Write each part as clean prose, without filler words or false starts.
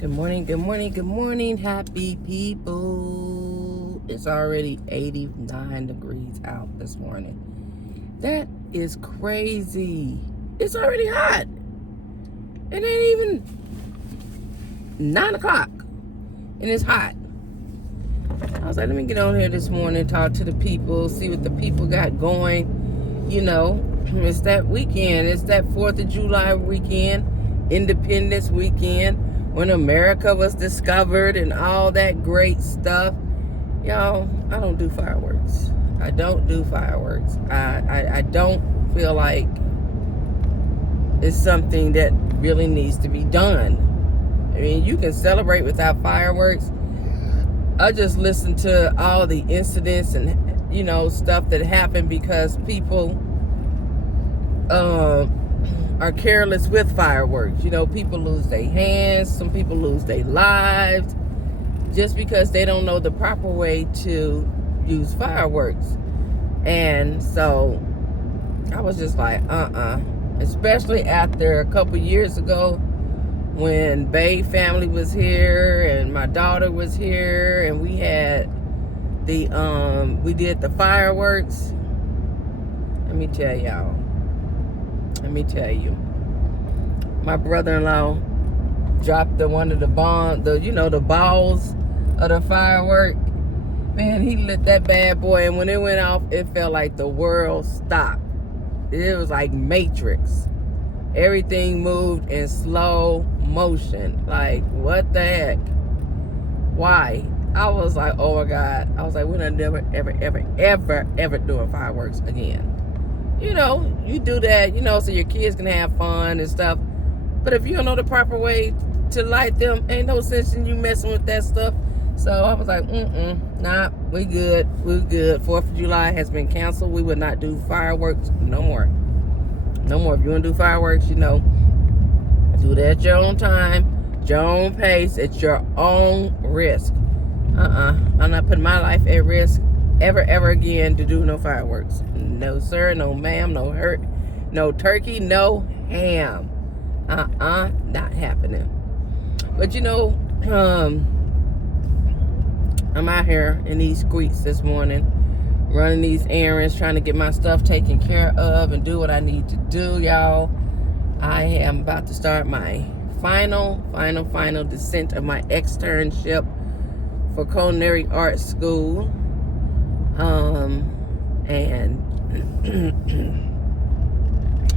Good morning, good morning, good morning, happy people. It's already 89 degrees out this morning. That is crazy. It's already hot. It ain't even 9 o'clock and it's hot. I was like, let me get on here this morning, talk to the people, see what the people got going. You know, it's that weekend. It's that 4th of July weekend, Independence weekend, when America was discovered and all that great stuff. Y'all, I don't do fireworks. I don't do fireworks. I don't feel like it's something that really needs to be done. I mean, you can celebrate without fireworks. I just listened to all the incidents and, stuff that happened because people are careless with fireworks. People lose their hands. Some people lose their lives just because they don't know the proper way to use fireworks. And so I was just like, especially after a couple years ago when Bay family was here and my daughter was here and we had we did the fireworks. Let me tell you, my brother-in-law dropped one of the bombs, the balls of the firework. Man, he lit that bad boy, and when it went off, it felt like the world stopped. It was like Matrix. Everything moved in slow motion. Like, what the heck? Why? I was like, oh my God. I was like, we're not never, ever doing fireworks again. You do that, so your kids can have fun and stuff. But if you don't know the proper way to light them, ain't no sense in you messing with that stuff. So I was like, nah, we good. 4th of July has been canceled. We would not do fireworks no more. No more. If you want to do fireworks, do that at your own time, your own pace, at your own risk. I'm not putting my life at risk ever again to do no fireworks. No sir, no ma'am, no hurt, no turkey, no ham. Not happening. But I'm out here in these streets this morning, running these errands, trying to get my stuff taken care of and do what I need to do, y'all. I am about to start my final descent of my externship for culinary arts school. And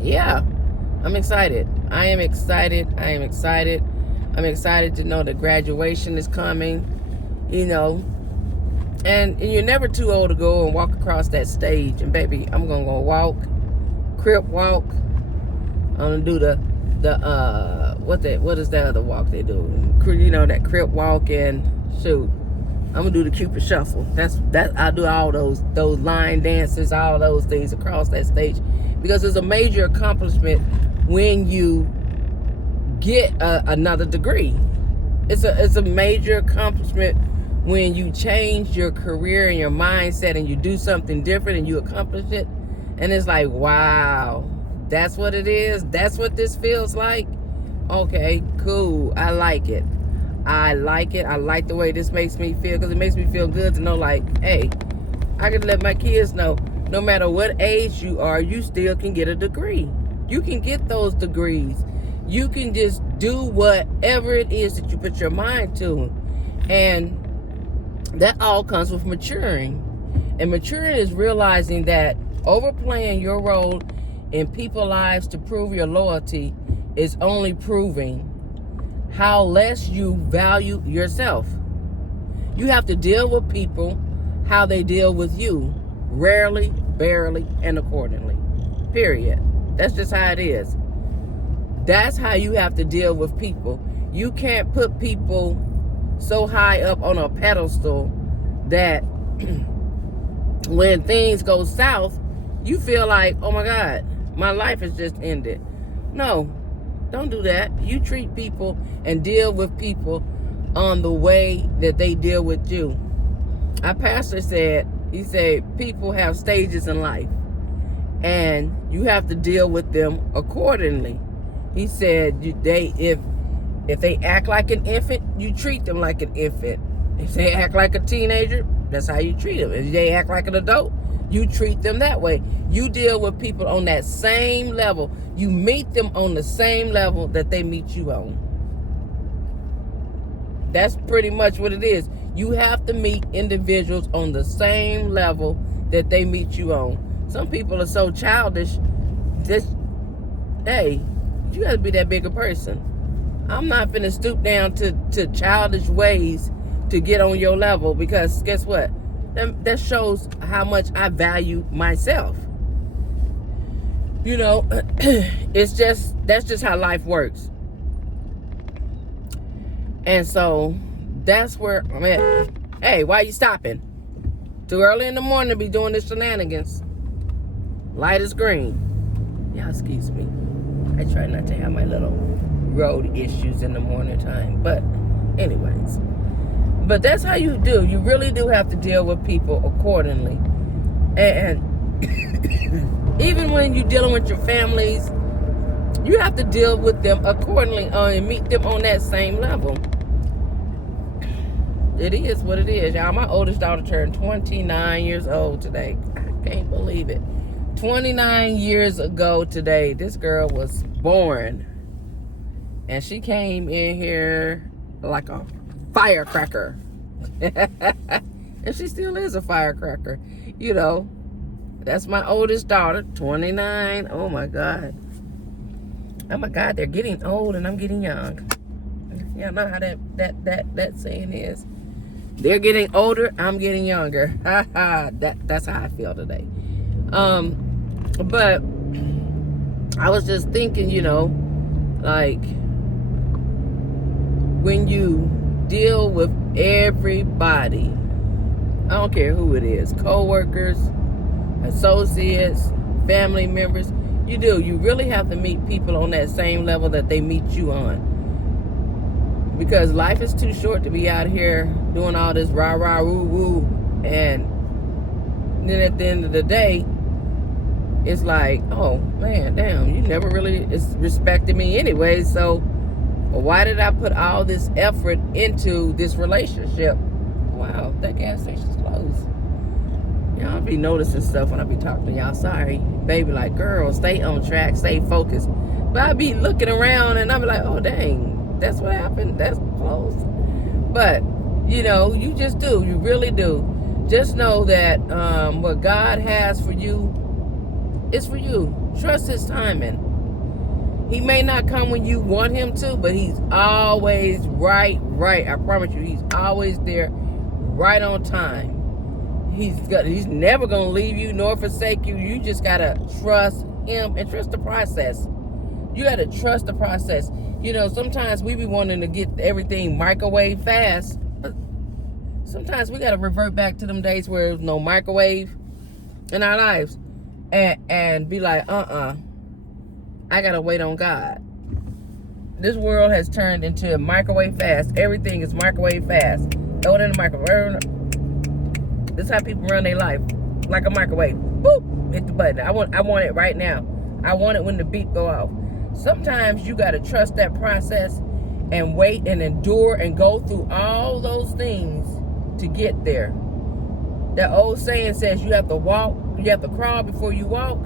yeah, I'm excited. I am excited. I'm excited to know that graduation is coming, and you're never too old to go and walk across that stage. And baby, I'm gonna go walk, crip walk. I'm gonna do what is that other walk they do? That crip walk, and shoot, I'm gonna do the Cupid shuffle. I do all those line dances, all those things across that stage, because it's a major accomplishment when you get another degree. It's a major accomplishment when you change your career and your mindset and you do something different and you accomplish it. And it's like, wow, that's what it is. That's what this feels like. Okay, cool. I like it. I like the way this makes me feel, because it makes me feel good to know, like, hey, I can let my kids know, no matter what age you are, you still can get a degree. You can get those degrees. You can just do whatever it is that you put your mind to. And that all comes with maturing. And maturing is realizing that overplaying your role in people's lives to prove your loyalty is only proving how less you value yourself. You have to deal with people how they deal with you. Rarely, barely, and accordingly. Period. That's just how it is. That's how you have to deal with people. You can't put people so high up on a pedestal that when things go south, you feel like, oh my God, my life has just ended. No, don't do that. You treat people and deal with people on the way that they deal with you. Our pastor said, people have stages in life, and you have to deal with them accordingly. He said, if If they act like an infant, you treat them like an infant. If they act like a teenager, that's how you treat them. If they act like an adult, you treat them that way. You deal with people on that same level. You meet them on the same level that they meet you on. That's pretty much what it is. You have to meet individuals on the same level that they meet you on. Some people are so childish. Just, hey, you got to be that bigger person. I'm not finna stoop down to childish ways to get on your level, because guess what? That shows how much I value myself. You know, that's just how life works. And so that's where I'm at. Hey, why you stopping? Too early in the morning to be doing this shenanigans. Light is green. Yeah, excuse me. I try not to have my little road issues in the morning time. But anyways. But that's how you do. You really do have to deal with people accordingly. And even when you're dealing with your families, you have to deal with them accordingly and meet them on that same level. It is what it is, y'all. My oldest daughter turned 29 years old today. I can't believe it. 29 years ago today, this girl was born. And she came in here like a firecracker. And she still is a firecracker. You know, that's my oldest daughter, 29. Oh my God. Oh my God, they're getting old and I'm getting young. Y'all know how that saying is. They're getting older, I'm getting younger. That's how I feel today. But I was just thinking, you know, like when you deal with everybody, I don't care who it is, co-workers, associates, family members, you really have to meet people on that same level that they meet you on. Because life is too short to be out here doing all this rah-rah, woo-woo. And then at the end of the day, it's like, oh, man, damn, you never really respected me anyway. So why did I put all this effort into this relationship? Wow, that gas station's closed. Y'all be noticing stuff when I be talking to y'all. Sorry, baby, like, girl, stay on track, stay focused. But I be looking around and I be like, oh, dang. That's what happened. That's close. But, you know, you just do. You really do. Just know that what God has for you is for you. Trust his timing. He may not come when you want him to, but he's always right. I promise you, he's always there, right on time. He's never going to leave you nor forsake you. You just got to trust him and trust the process. You got to trust the process. You know, sometimes we be wanting to get everything microwave fast, but sometimes we got to revert back to them days where there was no microwave in our lives and be like, I got to wait on God. This world has turned into microwave fast. Everything is microwave fast. Throw it in the microwave. This is how people run their life, like a microwave. Boop, hit the button. I want it right now. I want it when the beep go off. Sometimes you got to trust that process and wait and endure and go through all those things to get there. That old saying says you have to crawl before you walk.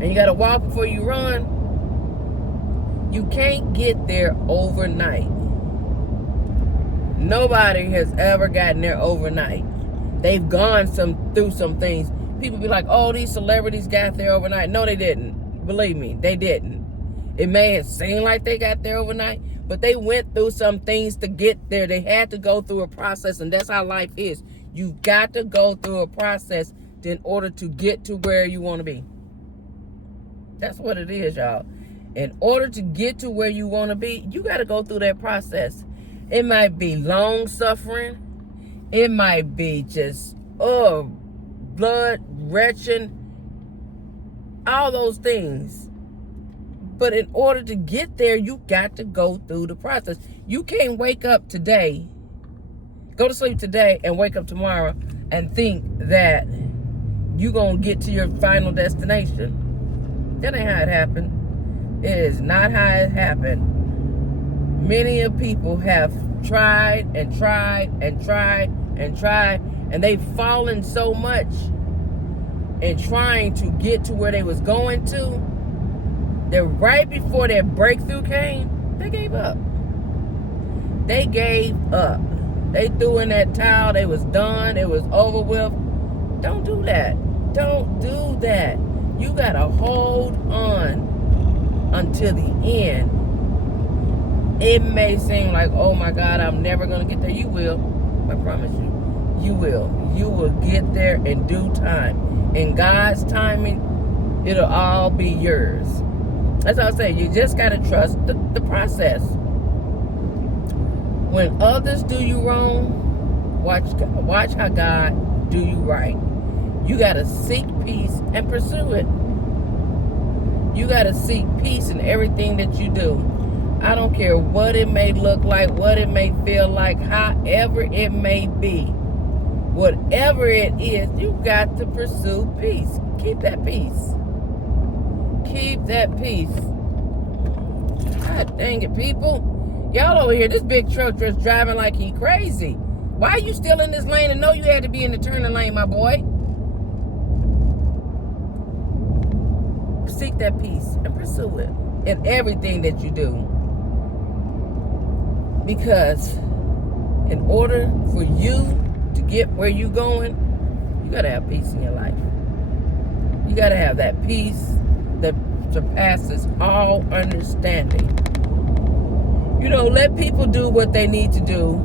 And you got to walk before you run. You can't get there overnight. Nobody has ever gotten there overnight. They've gone through some things. People be like, oh, these celebrities got there overnight. No, they didn't. Believe me, they didn't. It may have seemed like they got there overnight, but they went through some things to get there. They had to go through a process, and that's how life is. You got to go through a process in order to get to where you want to be. That's what it is, y'all. In order to get to where you want to be, you got to go through that process. It might be long suffering. It might be just, blood, retching, all those things. But in order to get there, you got to go through the process. You can't wake up today, go to sleep today, and wake up tomorrow and think that you're going to get to your final destination. That ain't how it happened. It is not how it happened. Many of people have tried and tried and tried and tried, and they've fallen so much in trying to get to where they was going to, that right before their breakthrough came, they gave up. They gave up. They threw in that towel. They was done. It was over with. Don't do that. Don't do that. You got to hold on until the end. It may seem like, oh my God, I'm never going to get there. You will. I promise you. You will. You will get there in due time. In God's timing, it'll all be yours. That's all I say. You just got to trust the process. When others do you wrong, watch how God do you right. You got to seek peace and pursue it. You got to seek peace in everything that you do. I don't care what it may look like, what it may feel like, however it may be. Whatever it is, you got to pursue peace. Keep that peace. Keep that peace. God dang it, people. Y'all over here, this big truck just driving like he crazy. Why are you still in this lane and know you had to be in the turning lane, my boy? Seek that peace and pursue it in everything that you do. Because in order for you to get where you're going, you got to have peace in your life. You got to have that peace that surpasses all understanding. You know, let people do what they need to do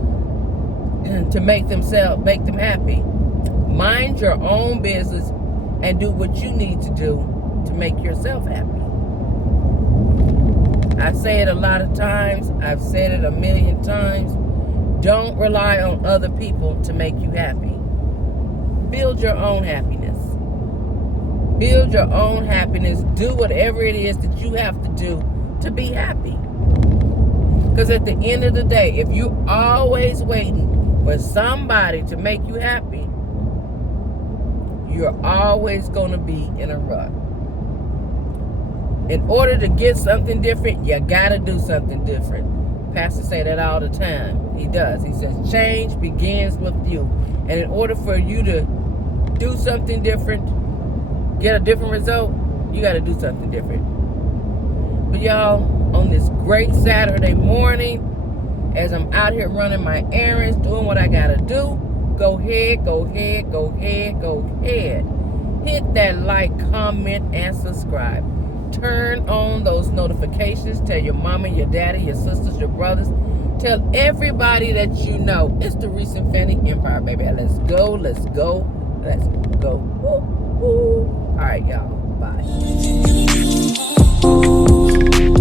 to make them happy. Mind your own business and do what you need to do to make yourself happy. I say it a lot of times. I've said it a million times. Don't rely on other people to make you happy. Build your own happiness. Build your own happiness. Do whatever it is that you have to do to be happy. Because at the end of the day, if you're always waiting for somebody to make you happy, you're always going to be in a rut. In order to get something different, you got to do something different. Pastor say that all the time. He does. He says, change begins with you. And in order for you to do something different, get a different result, you got to do something different. But y'all, on this great Saturday morning, as I'm out here running my errands, doing what I got to do, go ahead. Hit that like, comment, and subscribe. Turn on those notifications. Tell your mama, your daddy, your sisters, your brothers. Tell everybody that you know. It's the Reese and Fany Empire, baby. Let's go. Woo, woo. All right, y'all. Bye.